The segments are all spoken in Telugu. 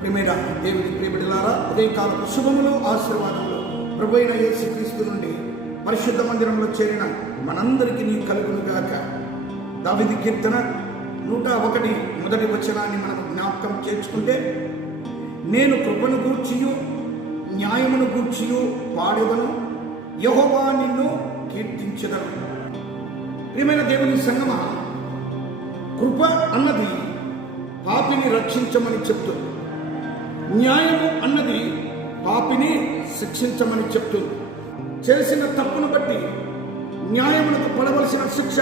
ప్రియమైన దేవుని ప్రియబిడ్డలారా, ఉదయకాలపు శుభములు ఆశీర్వాదములు ప్రభువైన యేసుక్రీస్తు నుండి పరిశుద్ధ మందిరంలో చేరిన మనందరికీ నీ కలుగునుగాక. దావీదు కీర్తన 101 మొదటి వచనాన్ని మనం జ్ఞాపకం చేసుకుంటే, నేను కృపను గూర్చియు న్యాయమును గూర్చియు పాడెదను, యెహోవా నిన్ను కీర్తించెదను. ప్రియమైన దేవుని సంగమా, కృప అన్నది పాపిని రక్షించమని చెప్తుంది, న్యాయము అన్నది పాపిని శిక్షించమని చెప్తుంది. చేసిన తప్పును బట్టి న్యాయమునకు పడవలసిన శిక్ష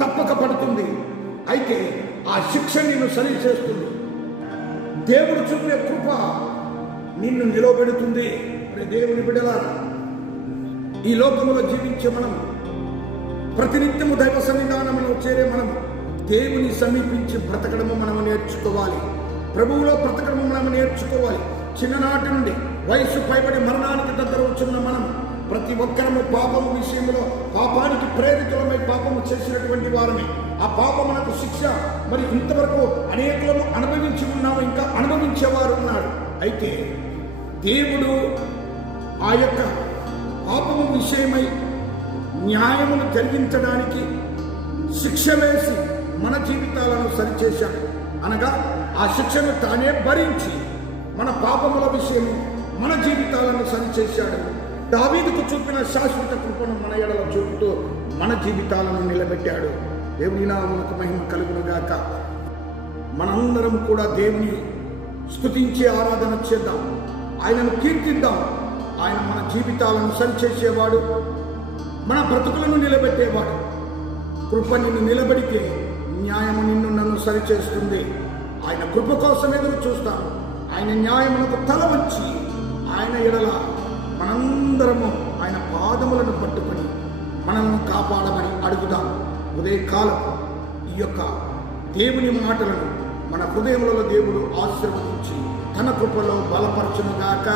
తప్పక పడుతుంది. అయితే ఆ శిక్ష నిన్ను సరి చేస్తుంది. దేవుడు చూపే కృప నిన్ను నిలవబెడుతుంది. దేవుని బిడ్డలారా, ఈ లోకంలో జీవించే మనం, ప్రతినిత్యము దైవ సన్నిధానంలో చేరే మనం దేవుని సమీపించి బ్రతకడము మనం నేర్చుకోవాలి. ప్రభువులో బ్రతకడము మనం నేర్చుకోవాలి. చిన్ననాటి నుండి వయసు పైబడి మరణానికి దగ్గర వచ్చిన మనం ప్రతి ఒక్కరము పాపము విషయంలో పాపానికి ప్రేరితులమై పాపము చేసినటువంటి వారమే. ఆ పాపమునకు శిక్ష మరి ఇంతవరకు అనేకులను అనుభవించి ఉన్నాము, ఇంకా అనుభవించేవారు ఉన్నారు. అయితే దేవుడు ఆ యొక్క పాపము విషయమై న్యాయమును జరిగించడానికి శిక్ష వేసి మన జీవితాలను సరిచేశాడు. అనగా ఆ శిక్షను తానే భరించి మన పాపముల విషయము మన జీవితాలను సరిచేశాడు. దావీదుకు చూపిన శాశ్వత కృపను మన ఎడల చూపుతూ మన జీవితాలను నిలబెట్టాడు. దేవుని నామమునకు మహిమ కలుగునుగాక. మనందరం కూడా దేవుని స్తుతించే ఆరాధన చేద్దాం, ఆయనను కీర్తిద్దాం. ఆయన మన జీవితాలను సరిచేసేవాడు, మన బ్రతుకులను నిలబెట్టేవాడు. కృప నిన్ను నిలబెడితే న్యాయము నిన్ను నన్ను సరిచేస్తుంది. ఆయన కృప కోసం ఎదురు చూస్తాను. ఆయన న్యాయమునకు తల వచ్చి ఆయన ఎడల మనందరము ఆయన పాదములను పట్టుకొని మనల్ని కాపాడమని అడుగుదాం. ఉదయకాలం ఈ యొక్క దేవుని మాటలను మన హృదయములలో దేవుడు ఆశీర్వదించి తన కృపలో బలపరచునుగాక.